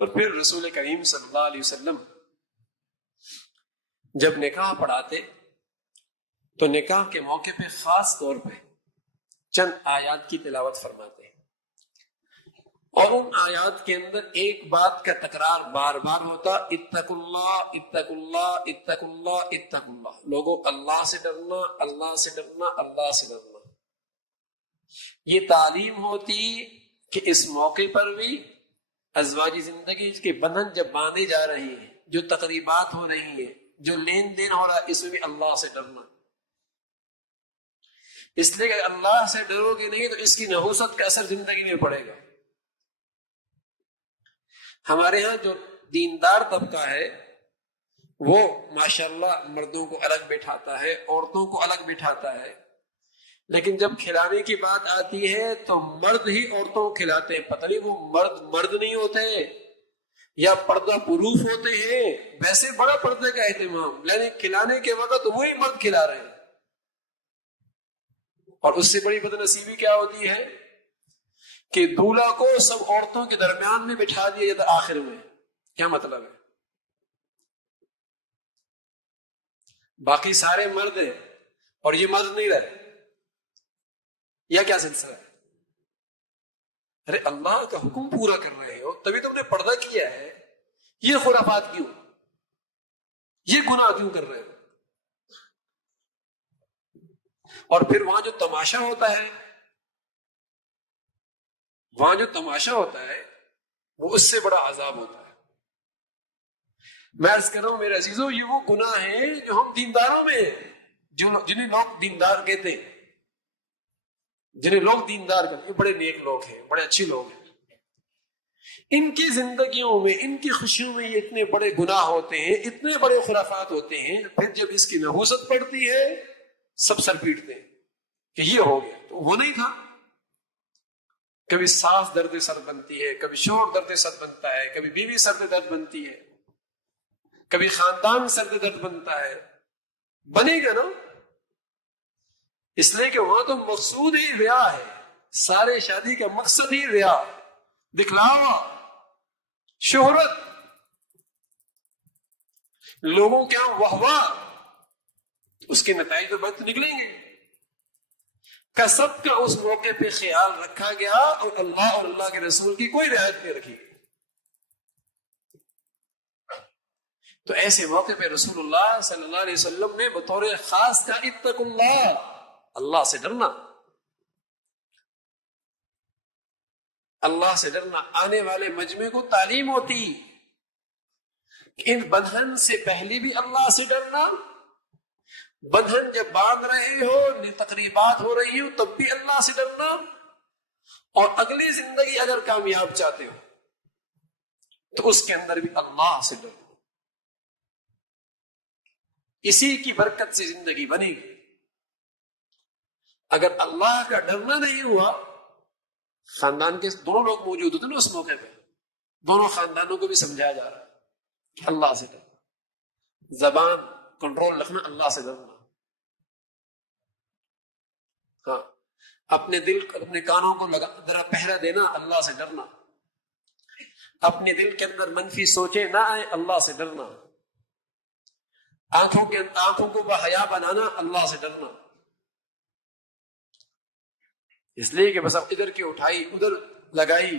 اور پھر رسول کریم صلی اللہ علیہ وسلم جب نکاح پڑھاتے تو نکاح کے موقع پہ خاص طور پہ چند آیات کی تلاوت فرماتے ہیں، اور ان آیات کے اندر ایک بات کا تکرار بار بار ہوتا، اتقوا اللہ اتقوا اللہ اتقوا اللہ اتقوا اللہ، لوگوں اللہ سے ڈرنا، اللہ سے ڈرنا، اللہ سے ڈرنا۔ یہ تعلیم ہوتی کہ اس موقع پر بھی ازواجی زندگی کے بندھن جب باندھے جا رہے ہیں، جو تقریبات ہو رہی ہیں، جو لین دین ہو رہا ہے، اس میں بھی اللہ سے ڈرنا۔ اس لیے کہ اللہ سے ڈرو گے نہیں تو اس کی نحوست کا اثر زندگی میں پڑے گا۔ ہمارے ہاں جو دیندار طبقہ ہے وہ ماشاءاللہ مردوں کو الگ بٹھاتا ہے، عورتوں کو الگ بٹھاتا ہے، لیکن جب کھلانے کی بات آتی ہے تو مرد ہی عورتوں کو کھلاتے ہیں۔ پتہ نہیں وہ مرد نہیں ہوتے یا پردہ پروف ہوتے ہیں، ویسے بڑا پردے کا اہتمام، لیکن کھلانے کے وقت وہی مرد کھلا رہے ہیں۔ اور اس سے بڑی بدنصیبی کیا ہوتی ہے کہ دولہا کو سب عورتوں کے درمیان میں بٹھا دیا جاتا آخر میں۔ کیا مطلب ہے؟ باقی سارے مرد ہیں اور یہ مرد نہیں رہے، یا کیا سلسلہ ہے؟ ارے اللہ کا حکم پورا کر رہے ہو تبھی تم نے پردہ کیا ہے، یہ خرافات کیوں، یہ گناہ کیوں کر رہے ہو؟ اور پھر وہاں جو تماشا ہوتا ہے، وہاں جو تماشا ہوتا ہے وہ اس سے بڑا عذاب ہوتا ہے۔ میں عرض کر رہا ہوں میرے عزیزوں، یہ وہ گناہ ہیں جو ہم دینداروں میں جنہیں لوگ دیندار کہتے ہیں، جنہیں لوگ دیندار کہتے ہیں، بڑے نیک لوگ ہیں، بڑے اچھے لوگ ہیں، ان کی زندگیوں میں، ان کی خوشیوں میں یہ اتنے بڑے گناہ ہوتے ہیں، اتنے بڑے خرافات ہوتے ہیں، پھر جب اس کی نحوست پڑتی ہے سب سر پیٹتے ہیں کہ یہ ہو گیا، تو وہ نہیں تھا۔ کبھی ساس درد سر بنتی ہے، کبھی شوہر درد سر بنتا ہے، کبھی بیوی سر درد بنتی ہے، کبھی خاندان سر درد بنتا ہے، بنے گا نا؟ اس لیے کہ وہاں تو مقصود ہی ریا ہے، سارے شادی کا مقصد ہی ریا، دکھلاوا، شہرت، لوگوں کے یہاں واہ واہ، اس کے نتائج تو بد نکلیں گے۔ کا سب کا اس موقع پہ خیال رکھا گیا اور اللہ اور اللہ کے رسول کی کوئی رعایت نہیں رکھی۔ تو ایسے موقع پہ رسول اللہ صلی اللہ علیہ وسلم نے بطور خاص کا اتقوا اللہ، اللہ سے ڈرنا، اللہ سے ڈرنا۔ آنے والے مجمع کو تعلیم ہوتی کہ ان بندھن سے پہلے بھی اللہ سے ڈرنا، بندھن جب باندھ رہے ہو، تقریبات ہو رہی ہو، تب بھی اللہ سے ڈرنا، اور اگلی زندگی اگر کامیاب چاہتے ہو تو اس کے اندر بھی اللہ سے ڈرنا۔ اسی کی برکت سے زندگی بنے گی۔ اگر اللہ کا ڈرنا نہیں ہوا، خاندان کے دونوں لوگ موجود ہوتے نا اس موقع پہ، دونوں خاندانوں کو بھی سمجھایا جا رہا ہے کہ اللہ سے ڈرنا، زبان کنٹرول رکھنا، اللہ سے ڈرنا، ہاں اپنے دل، اپنے کانوں کو ذرا پہرا دینا، اللہ سے ڈرنا، اپنے دل کے اندر منفی سوچے نہ آئے، اللہ سے ڈرنا، آنکھوں کو بحیا بنانا، اللہ سے ڈرنا۔ اس لیے کہ بس اب ادھر کی اٹھائی ادھر لگائی،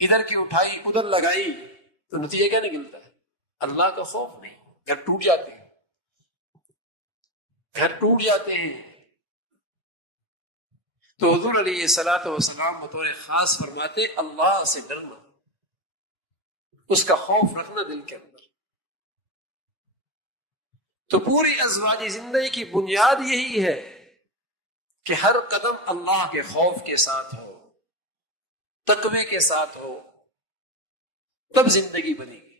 ادھر کی اٹھائی ادھر لگائی، تو نتیجہ کیا نکلتا ہے؟ اللہ کا خوف نہیں، گھر ٹوٹ جاتے ہیں، گھر ٹوٹ جاتے ہیں۔ تو حضور علیہ الصلوۃ والسلام بطور خاص فرماتے اللہ سے ڈرنا، اس کا خوف رکھنا دل کے اندر۔ تو پوری ازواجی زندگی کی بنیاد یہی ہے کہ ہر قدم اللہ کے خوف کے ساتھ ہو، تقوی کے ساتھ ہو، تب زندگی بنے گی۔